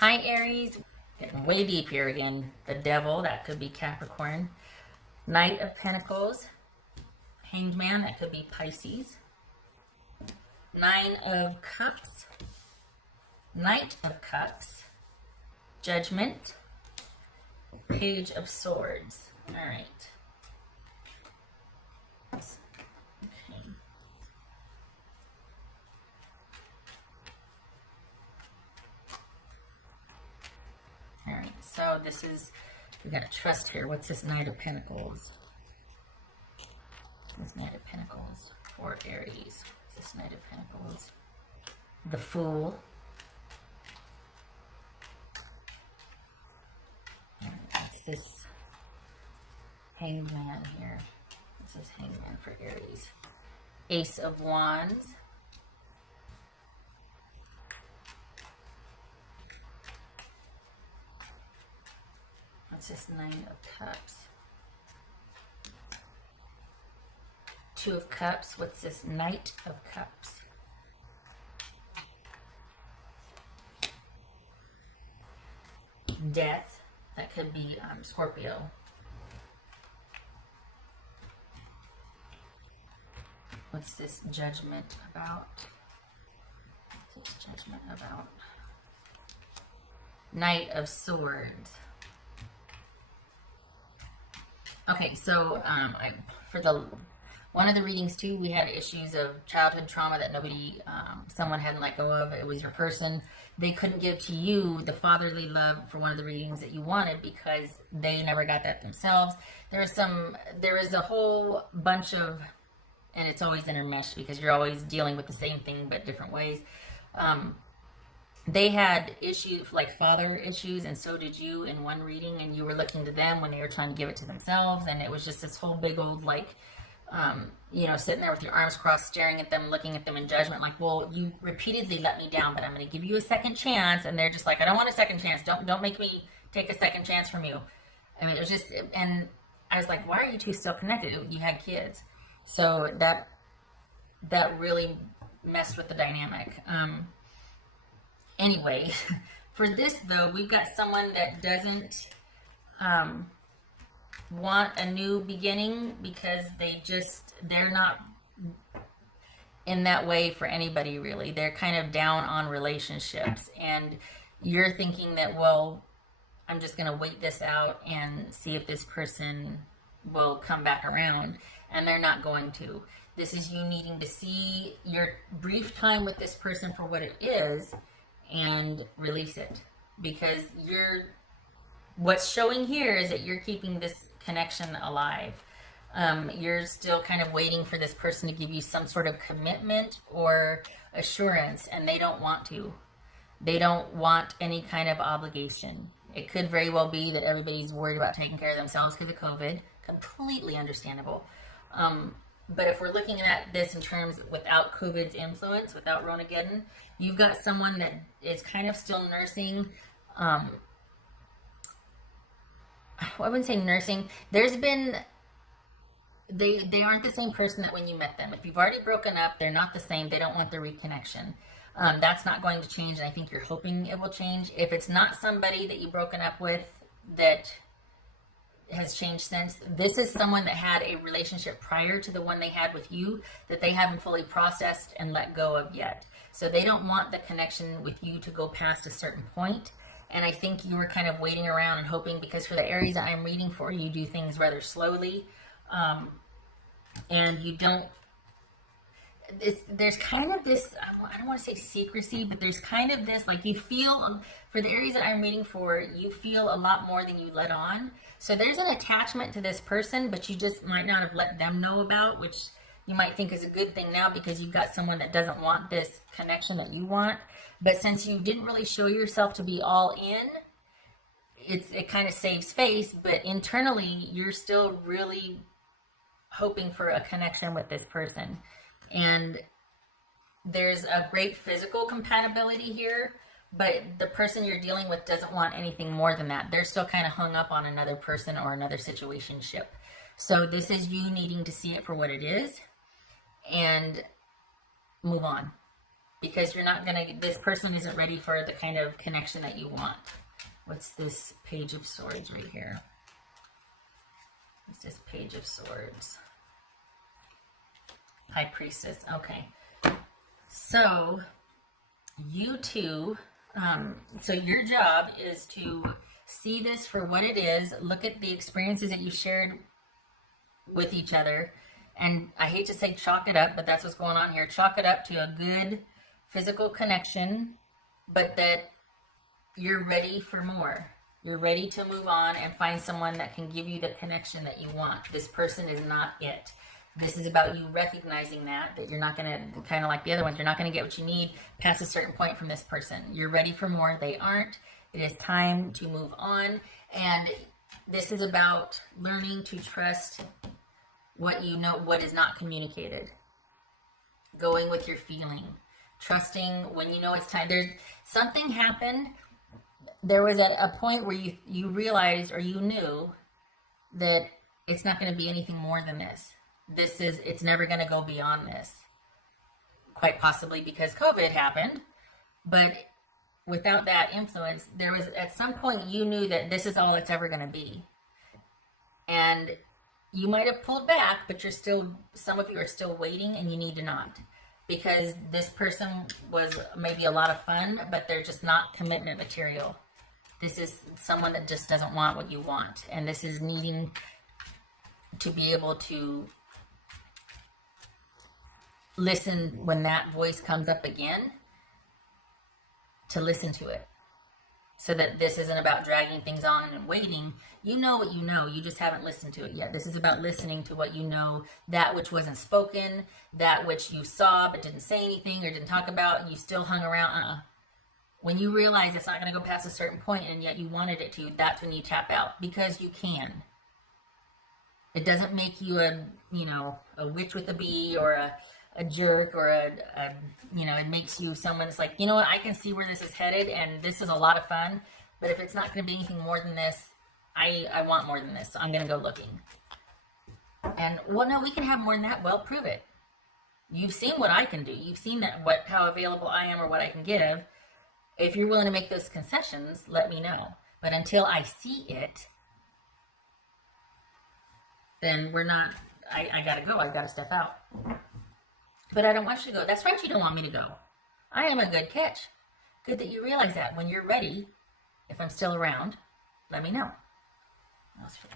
Hi, Aries. Getting way deep here again. The Devil, that could be Capricorn. Knight of Pentacles. Hanged Man, that could be Pisces. Nine of Cups. Knight of Cups. Judgment. Page of Swords. All right. Okay. All right, so this is, we got trust here. What's this Knight of Pentacles? This Knight of Pentacles for Aries. What's this Knight of Pentacles? The Fool. All right, what's this Hanged Man here? What's this Hanged Man for Aries? Ace of Wands. What's this Nine of Cups? Two of Cups. What's this Knight of Cups? Death. That could be Scorpio. What's this Judgment about? What's this Judgment about? Knight of Swords. Okay, so for one of the readings too, we had issues of childhood trauma that someone hadn't let go of. It was your person. They couldn't give to you the fatherly love for one of the readings that you wanted because they never got that themselves. There is a whole bunch of, and it's always intermeshed because you're always dealing with the same thing but different ways. They had issues like father issues, and so did you in one reading, and you were looking to them when they were trying to give it to themselves, and it was just this whole big old sitting there with your arms crossed, staring at them, looking at them in judgment, like, well, you repeatedly let me down, but I'm going to give you a second chance, and they're just like, I don't want a second chance. Don't make me take a second chance from you. I mean, it was just, and I was like, why are you two still connected? You had kids, so that really messed with the dynamic. Anyway, for this though, we've got someone that doesn't want a new beginning because they're not in that way for anybody really. They're kind of down on relationships, and you're thinking that, well, I'm just going to wait this out and see if this person will come back around, and they're not going to. This is you needing to see your brief time with this person for what it is and release it, because what's showing here is that you're keeping this connection alive. You're still kind of waiting for this person to give you some sort of commitment or assurance, and they don't want to. They don't want any kind of obligation. It could very well be that everybody's worried about taking care of themselves because of COVID. Completely understandable. But if we're looking at this in terms without COVID's influence, without Ronageddon, you've got someone that is kind of still nursing. I wouldn't say nursing. There's been, they aren't the same person that when you met them. If you've already broken up, they're not the same. They don't want the reconnection. That's not going to change, and I think you're hoping it will change. If it's not somebody that you've broken up with that has changed since, this is someone that had a relationship prior to the one they had with you that they haven't fully processed and let go of yet. So they don't want the connection with you to go past a certain point. And I think you were kind of waiting around and hoping, because for the Aries that I'm reading for, you do things rather slowly. And you don't, there's kind of this, I don't want to say secrecy, but there's kind of this, like, you feel, for the Aries that I'm reading for, you feel a lot more than you let on. So there's an attachment to this person, but you just might not have let them know about, which you might think is a good thing now because you've got someone that doesn't want this connection that you want. But since you didn't really show yourself to be all in, it kind of saves face, but internally you're still really hoping for a connection with this person. And there's a great physical compatibility here, but the person you're dealing with doesn't want anything more than that. They're still kind of hung up on another person or another situationship. So this is you needing to see it for what it is and move on. because you're not gonna, this person isn't ready for the kind of connection that you want. What's this Page of Swords right here? What's this Page of Swords? High Priestess. Okay. So you two, so your job is to see this for what it is, look at the experiences that you shared with each other, and I hate to say chalk it up, but that's what's going on here. Chalk it up to a good physical connection, but that you're ready for more. You're ready to move on and find someone that can give you the connection that you want. This person is not it. This is about you recognizing that you're not going to, kind of like the other ones, you're not going to get what you need past a certain point from this person. You're ready for more. They aren't. It is time to move on. And this is about learning to trust what you know, what is not communicated. Going with your feeling. Trusting when you know it's time. There's something happened. There was a point where you realized, or you knew that it's not going to be anything more than this. It's never going to go beyond this. Quite possibly because COVID happened. But without that influence, there was, at some point you knew that this is all it's ever going to be. And you might have pulled back, but you're still, some of you are still waiting, and you need to not. Because this person was maybe a lot of fun, but they're just not commitment material. This is someone that just doesn't want what you want. And this is needing to be able to listen when that voice comes up again, to listen to it. So that this isn't about dragging things on and waiting. You know what you know, you just haven't listened to it yet. This is about listening to what you know, that which wasn't spoken, that which you saw but didn't say anything or didn't talk about, and you still hung around. When you realize it's not going to go past a certain point and yet you wanted it to, that's when you tap out, because you can. It doesn't make you a witch with a bee or a jerk or it makes you someone that's like, you know what, I can see where this is headed and this is a lot of fun, but if it's not going to be anything more than this, I want more than this, so I'm going to go looking. And, well, no, we can have more than that. Well, prove it. You've seen what I can do. You've seen how available I am or what I can give. If you're willing to make those concessions, let me know. But until I see it, then we're not, I got to go. I got to step out. But I don't want you to go. That's right, you don't want me to go. I am a good catch. Good that you realize that. When you're ready, if I'm still around, let me know. What else for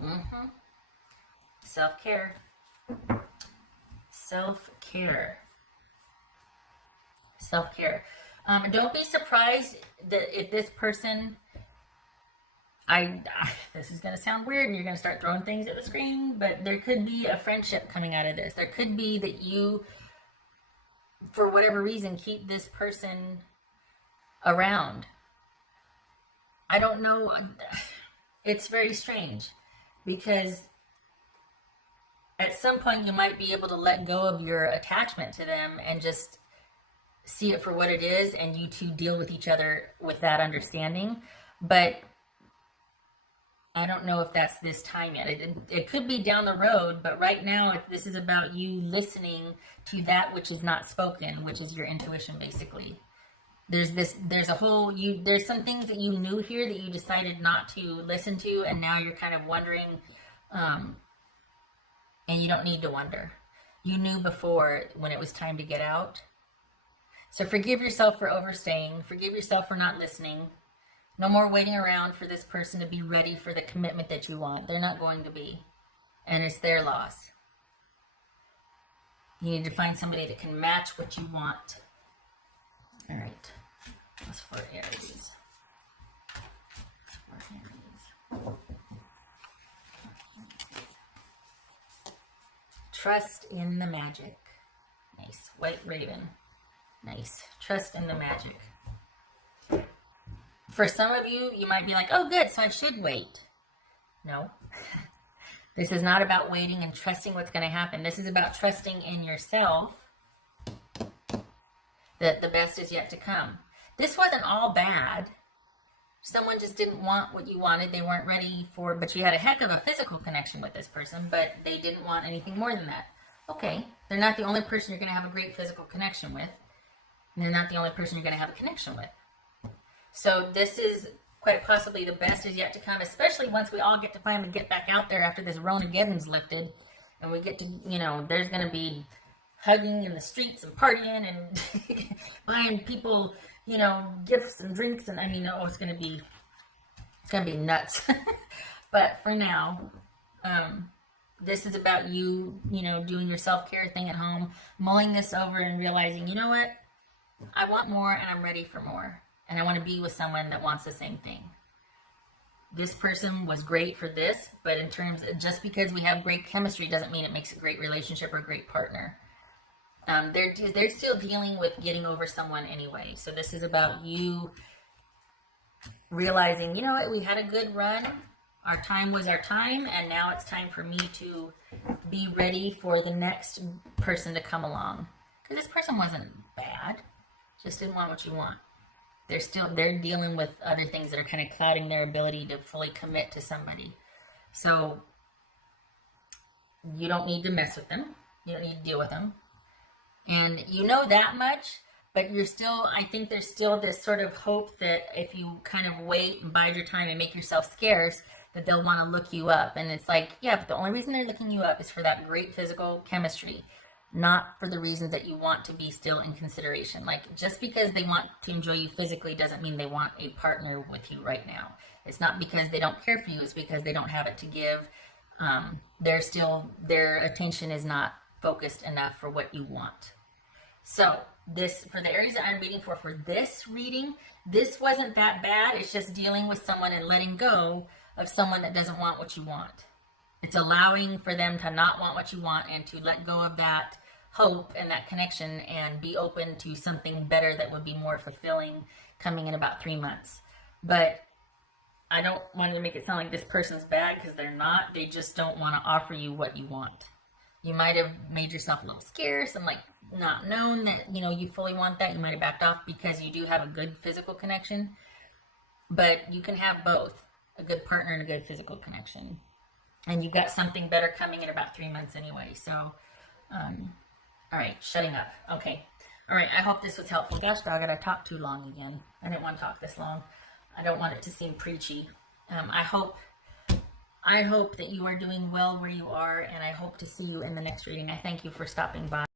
Aries? Self-care. Self-care. Self-care. Don't be surprised that if this person, this is going to sound weird and you're going to start throwing things at the screen, but there could be a friendship coming out of this. There could be that you, for whatever reason, keep this person around. I don't know. It's very strange because at some point you might be able to let go of your attachment to them and just see it for what it is, and you two deal with each other with that understanding. But I don't know if that's this time yet. It could be down the road, but right now this is about you listening to that which is not spoken, which is your intuition, basically. There's some things that you knew here that you decided not to listen to, and now you're kind of wondering, and you don't need to wonder. You knew before when it was time to get out. So forgive yourself for overstaying. Forgive yourself for not listening. No more waiting around for this person to be ready for the commitment that you want. They're not going to be. And it's their loss. You need to find somebody that can match what you want. All right. That's for Aries. Trust in the magic. Nice. White Raven. Nice. Trust in the magic. For some of you, you might be like, oh, good, so I should wait. No. This is not about waiting and trusting what's going to happen. This is about trusting in yourself that the best is yet to come. This wasn't all bad. Someone just didn't want what you wanted. They weren't ready for, but you had a heck of a physical connection with this person, but they didn't want anything more than that. Okay, They're not the only person you're going to have a great physical connection with. And they're not the only person you're going to have a connection with. So this is quite possibly the best is yet to come, especially once we all get to finally get back out there after this Ronageddon's lifted. And we get to, you know, there's going to be hugging in the streets and partying and buying people, you know, gifts and drinks. And I mean, oh, it's going to be nuts. But for now, this is about you, you know, doing your self-care thing at home, mulling this over and realizing, you know what? I want more and I'm ready for more. And I want to be with someone that wants the same thing. This person was great for this, but in terms of just because we have great chemistry doesn't mean it makes a great relationship or a great partner. They're still dealing with getting over someone anyway. So this is about you realizing, you know what, we had a good run. Our time was our time, and now it's time for me to be ready for the next person to come along. Because this person wasn't bad, just didn't want what you want. They're dealing with other things that are kind of clouding their ability to fully commit to somebody. So you don't need to mess with them. You don't need to deal with them. And you know that much, but you're still, I think there's still this sort of hope that if you kind of wait and bide your time and make yourself scarce, that they'll want to look you up. And it's like, yeah, but the only reason they're looking you up is for that great physical chemistry, not for the reasons that you want to be still in consideration. Like, just because they want to enjoy you physically doesn't mean they want a partner with you right now. It's not because they don't care for you, it's because they don't have it to give. Their attention is not focused enough for what you want. So this, for the areas that I'm reading for this reading, this wasn't that bad. It's just dealing with someone and letting go of someone that doesn't want what you want. It's allowing for them to not want what you want and to let go of that hope and that connection and be open to something better that would be more fulfilling coming in about 3 months. But I don't want to make it sound like this person's bad, because they're not. They just don't want to offer you what you want. You might have made yourself a little scarce and like not known that, you know, you fully want that. You might have backed off because you do have a good physical connection. But you can have both, a good partner and a good physical connection. And you've got something better coming in about 3 months anyway. So, all right, shutting up. Okay. All right, I hope this was helpful. Gosh dog it, I talked too long again. I didn't want to talk this long. I don't want it to seem preachy. I hope that you are doing well where you are, and I hope to see you in the next reading. I thank you for stopping by.